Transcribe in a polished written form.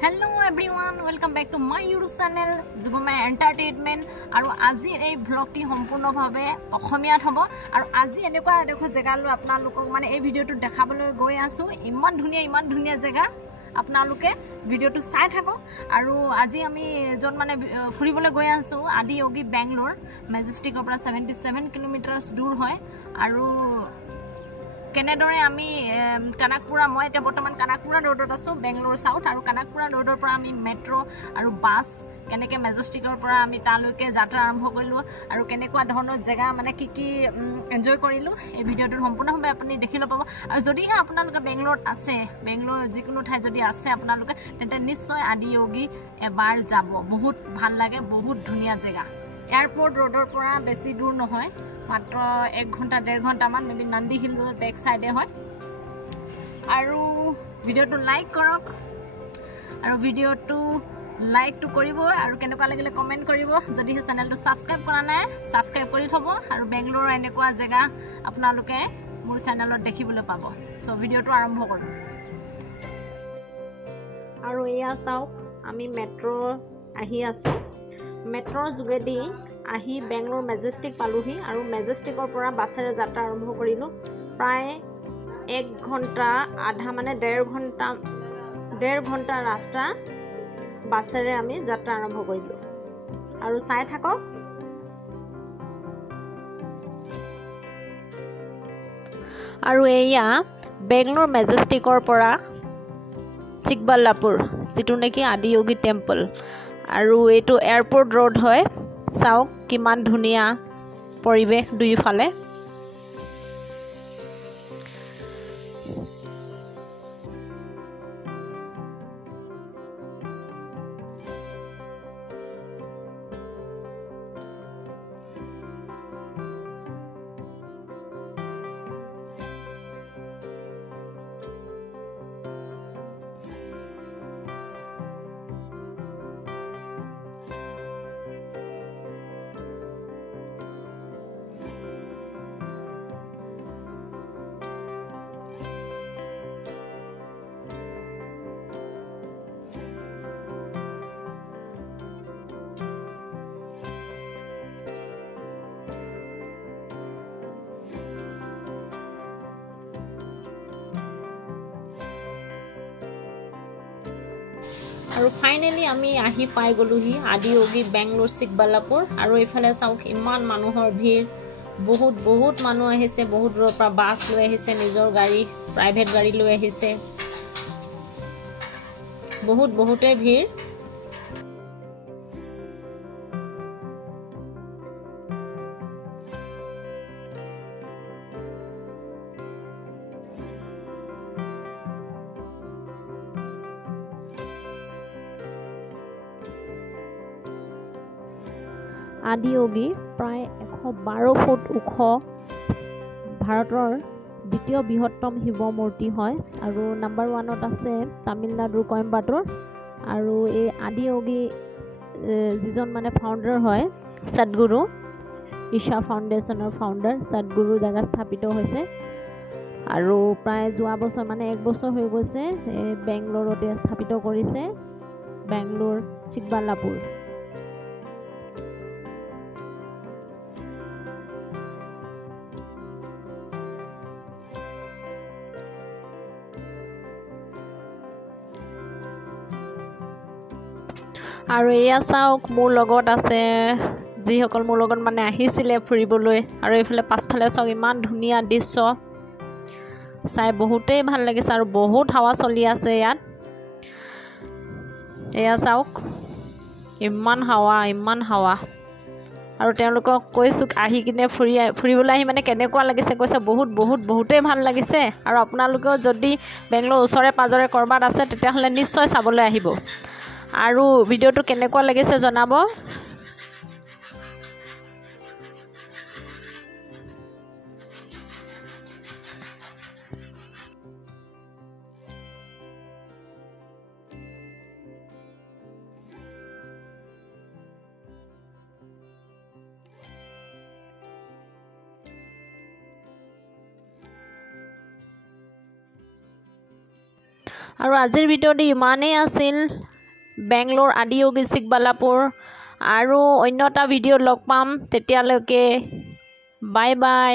Hello everyone, welcome back to my YouTube channel Jugumai Entertainment আৰু আজি এই ব্লগটি সম্পূৰ্ণভাৱে অসমীয়াত হ'ব আৰু আজি এনেকুৱা দেখো জেগালৈ আপোনালোকক মানে এই ভিডিওটো দেখাবলৈ গৈ আছো ইমান ধুনীয়া জেগা আপোনালোকে ভিডিওটো চাই থাকক আৰু আজি আমি যত মানে ফুৰিবলৈ গৈ আছো আদিয়োগী বেংগলোৰ মেজেষ্টিকৰ পৰা 77 কিলোমিটাৰ দূৰ হয় আৰু কেনেদৰে আমি কানাকপুৰা মই এটা বৰ্তমান কানাকপুৰা ৰোডত আছো বেংগলোৰ সাউথ আৰু কানাকপুৰা ৰোডৰ পৰা আমি মেট্ৰো আৰু বাস কেনেকে মেজেষ্টিকৰ পৰা আমি তালৈকে যাত্ৰা আৰম্ভ কৰিলো আৰু কেনেকুৱা ধৰণৰ জেগা মানে কি এনজয় কৰিলো এই ভিডিওটো সম্পূৰ্ণভাৱে আপুনি দেখি লব আৰু যদিহে আপোনালোকে বেংগলোৰত আছে বেংগলোৰ যিকোনো ঠাই যদি আছে আপোনালোকে তেন্তে নিশ্চয় আদিয়োগী এবাৰ যাব বহুত ভাল লাগে বহুত ধুনীয়া জেগা এয়াৰপোৰ্ট ৰোডৰ পৰা বেছি দূৰ নহয় মাত্ৰ 1 ঘণ্টা 1.5 ঘণ্টা মান মেবি নন্দী হিলৰ বেক সাইডে হয় আৰু ভিডিওটো লাইক কৰক আৰু ভিডিওটো লাইক টু কৰিব আৰু কেনেকুৱা লাগিলে কমেন্ট কৰিব যদি হে চেনেলটো সাবস্ক্ৰাইব কৰা নাই সাবস্ক্ৰাইব কৰি থব আৰু বেংগলোৰৰ এনেকুৱা জেগা আপোনালোকে মোৰ চেনেলত দেখিবলৈ পাব সো ভিডিওটো আৰম্ভ কৰো আৰু এয়া চাওক আমি মেট্ৰো আহি আছো মেট্ৰৰ যোগেদি আহি বেংগলোৰ মেজেষ্টিক পালোহি আৰু মেজেষ্টিকৰ পৰা বাছেৰে যাত্ৰা আৰম্ভ কৰিলো প্ৰায় 1 ঘণ্টা আধা মানে 1.5 ঘণ্টা ৰাস্তা বাছেৰে আমি যাত্ৰা আৰম্ভ কৰিলো আৰু চাই থাকক আৰু এয়া বেংগলোৰ মেজেষ্টিকৰ পৰা চিকবাল্লাপুৰ যেটো নেকি আদিয়োগী টেম্পল আৰু এটো এয়াৰপোৰ্ট ৰোড হয় চাওক কিমান ধুনীয়া পৰিবেশ দুইফালে আৰু ফাইনালি আমি আহি পাই গলোহি আদিয়োগী বেংগলোৰ চিকবাল্লাপুৰ আৰু ইফালে চাওক ইমান মানুহৰ ভিৰ বহুত মানুহ আহিছে বহুত দূৰৰ পৰা বাস লৈ আহিছে নিজৰ গাড়ী প্ৰাইভেট গাড়ী লৈ আহিছে বহুতে ভিৰ আদিয়োগী প্ৰায় 112 ফুট ওখ ভাৰতৰ দ্বিতীয় বৃহত্তম শিৱ মূৰ্তি হয় আৰু নাম্বাৰ 1ত আছে তামিলনাডুৰ কইম্বাটুৰ আৰু এই আদিয়োগী যিজন মানে ফাউণ্ডাৰ হয় সদগুৰু ঈশা ফাউণ্ডেশ্যনৰ ফাউণ্ডাৰ সদগুৰুৰ দ্বাৰা স্থাপিত হৈছে আৰু প্ৰায় যোৱা বছৰ মানে 1 বছৰ হৈ গৈছে বেংগলোৰতে স্থাপিত কৰিছে বেংগলোৰ চিকবাল্লাপুৰ আৰু এয়া চাওক মোৰ লগত আছে যিসকল মোৰ লগত মানে আহিছিলে ফুৰিবলৈ আৰু এইফালে পাছফালে চাওক ইমান ধুনীয়া দৃশ্য চাই বহুতেই ভাল লাগিছে আৰু বহুত হাৱা চলি আছে ইয়াত এয়া চাওক ইমান হাৱা আৰু তেওঁলোকক কৈছো আহি কিনে ফুৰিবলৈ আহি মানে কেনেকুৱা লাগিছে কৈছে বহুতেই ভাল লাগিছে আৰু আপোনালোকেও যদি বেংগলোৰ ওচৰে পাজৰে কৰবাত আছে তেতিয়াহ'লে নিশ্চয় চাবলৈ আহিব আৰু ভিডিওটো কেনেকুৱা লাগিছে জনাব আৰু আজিৰ ভিডিঅ'টো ইমানেই আছিল বেংগলোৰ আদিয়োগী চিকবালাপুৰ আৰু অন্য এটা ভিডিঅ' লগ পাম তেতিয়ালৈকে বাই বাই